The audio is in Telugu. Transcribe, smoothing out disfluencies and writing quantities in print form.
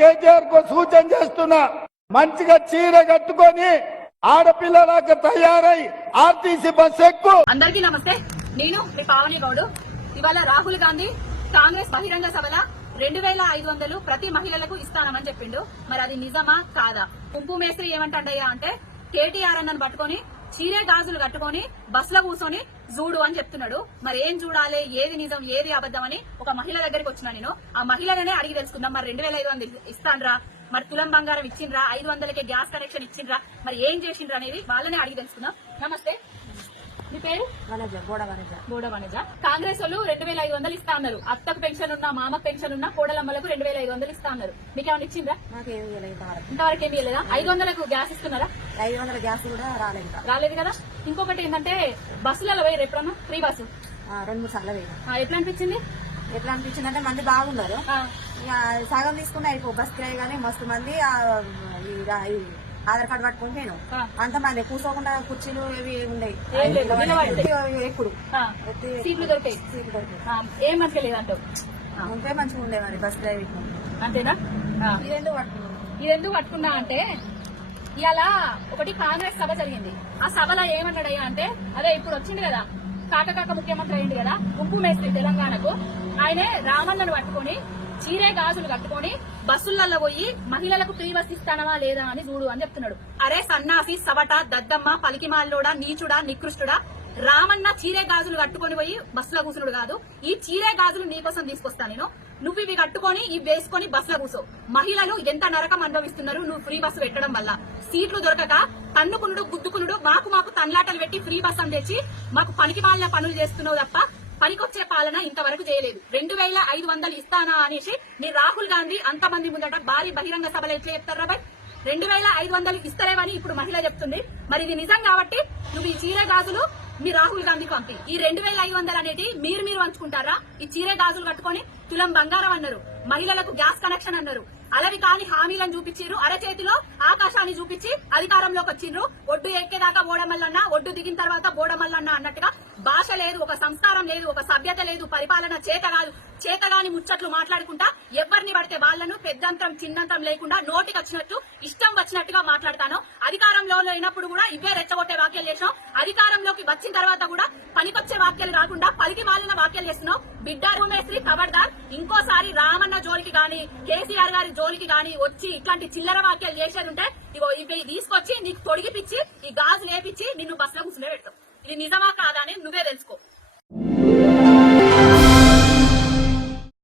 కేటీఆర్ కు సూచన చేస్తున్నా, మంచిగా చీర కట్టుకొని ఆడపిల్లలాగా తయారై ఆర్టీసీ బస్ ఎక్కు. అందరికీ నమస్తే. నేను మీ పావని గౌడ్. ఇవాళ రాహుల్ గాంధీ కాంగ్రెస్ బహిరంగ సభల 2500 ప్రతి మహిళలకు ఇస్తానమని చెప్పిండు. మరి అది నిజమా కాదా? కుంపు మేస్త్రి ఏమంటాడయ్యా అంటే కేటీఆర్ అన్నను పట్టుకొని చీరే గాజులు కట్టుకొని బస్సులో కూర్చొని చూడు అని చెప్తున్నాడు. మరి ఏం చూడాలి, ఏది నిజం ఏది అబద్దం అని ఒక మహిళ దగ్గరికి వచ్చినా నేను. ఆ మహిళలనే అడిగి తెలుసుకుందాం. మరి 2500 ఇస్తాన్రా, మరి తులం బంగారం ఇచ్చిండ్రా, 500కే గ్యాస్ కనెక్షన్ ఇచ్చిండ్రా, మరి ఏం చేసిండ్రా అనేది వాళ్ళనే అడిగి తెలుసుకుందాం. నమస్తే, మీ పేరు? బోడ వనజ. కాంగ్రెస్ వాళ్ళు 2500 ఇస్తా అన్నారు. అత్తకు పెన్షన్ ఉన్నా, మామకు పెన్షన్ ఉన్నా, కోడలమ్మలకు 2500 ఇస్తా అన్నారు. మీకు ఏమైనా ఇచ్చిందా? ఇంతవరకు ఏమి లేదా? 500కు గ్యాస్ ఇస్తున్నారా? 500 గ్యాస్ కూడా రాలేదు కదా. ఇంకొకటి ఏంటంటే బస్సులలో పోయి ఎప్పుడన్నా ఫ్రీ బస్సు 2-3 సార్లు ఎట్లా అనిపించింది? ఎట్లా అనిపించింది అంటే మంది బాగున్నారు. సగం తీసుకుని అయిపో బస్ కిరాయి కానీ మస్తు మంది ఆధార్ కార్డు పట్టుకుని నేను అంతమంది కూర్చోకుండా కుర్చీలు ఇవి ఉండేవి. ఎప్పుడు సీట్లు దొరికాయి. ఏం మంచిగా లేదంటావు? ఉంటే మంచిగా ఉండే మరి బస్ కిరాయి అంతేనా? ఇదెందుకు పట్టుకున్నా అంటే ఇవాళ ఒకటి కాంగ్రెస్ సభ జరిగింది. ఆ సభలో ఏమన్నాడయ్యా అంటే అదే ఇప్పుడు వచ్చింది కదా కాక ముఖ్యమంత్రి అయింది కదా ఉప్పు మేస్త్రి తెలంగాణకు, ఆయనే రామన్నను పట్టుకొని చీరే గాజులు కట్టుకొని బస్సులలో పోయి మహిళలకు ఫ్రీ బస్ ఇస్తానవా లేదా అని చూడు అని చెప్తున్నాడు. అరే సన్నాసి, సవట, దద్దమ్మ, పలికిమాలోడా, నీచుడా, నికృష్టుడా, రామన్న చీరే గాజులు కట్టుకొని పోయి బస్సులో కూర్చున్నాడు కాదు. ఈ చీరే గాజులు నీకోసం తీసుకొస్తా నేను. నువ్వు ఇవి కట్టుకొని ఇవి వేసుకొని బస్సులో కూర్చో. మహిళలు ఎంత నరకం అనుభవిస్తున్నారు నువ్వు ఫ్రీ బస్సు పెట్టడం వల్ల. సీట్లు దొరకక తన్నుకునుడు గుద్దుకునుడు మాకు తన్లాటలు పెట్టి ఫ్రీ బస్ అని తెచ్చి మాకు పనికి మాలిన పనులు చేస్తున్నావు తప్ప పనికొచ్చే పాలన ఇంతవరకు చేయలేదు. 2500 ఇస్తానా అనేసి నీ రాహుల్ గాంధీ అంతమంది ముందట భారీ బహిరంగ సభలు ఎట్లా చెప్తారా బాయ్? 2500 ఇస్తలేవని ఇప్పుడు మహిళ చెప్తుంది. మరి ఇది నిజం కాబట్టి నువ్వు ఈ చీర గాజులు మీ రాహుల్ గాంధీకి పంపి. ఈ 2500 అనేది మీరు పంచుకుంటారా? ఈ చీర గాజులు కట్టుకొని తులం బంగారం అన్నారు, మహిళలకు గ్యాస్ కనెక్షన్ అన్నారు, అలవి కాని హామీలను చూపించారు, అరచేతిలో ఆకాశాన్ని చూపించి అధికారంలోకి వచ్చిండ్రు. ఒడ్డు ఎక్కేదాకా బోడమల్లన్న, ఒడ్డు దిగిన తర్వాత బోడమల్లన్న అన్నట్టుగా భాష లేదు, ఒక సంస్కారం లేదు, ఒక సభ్యత లేదు, పరిపాలన చేతగాని ముచ్చట్లు మాట్లాడుకుంటా ఎవరిని పడితే వాళ్లను పెద్దంతరం చిన్నంతరం లేకుండా నోటికి వచ్చినట్టు ఇష్టం వచ్చినట్టుగా మాట్లాడతాను. అధికారంలో లేనప్పుడు కూడా ఇవే రెచ్చగొట్టే వ్యాఖ్యలు చేసినావు. అధికారంలోకి వచ్చిన తర్వాత కూడా పనికొచ్చే వ్యాఖ్యలు రాకుండా పలికి మాలిన వ్యాఖ్యలు చేస్తున్నావు. బిడ్డా రూమేశ్రీ ఖబర్దార్, ఇంకోసారి రామన్న జోలికి గాని కేసీఆర్ గారి జోలికి గాని వచ్చి ఇట్లాంటి చిల్లర వ్యాఖ్యలు చేసేది ఉంటే ఇగో ఇవి తీసుకొచ్చి నీకు తొడిగిపిచ్చి ఈ గాజు లేపించి నిన్ను బస్సులో కూర్చునే పెడతావు. ఇది నిజమా కాదా అని నువ్వే తెలుసుకో.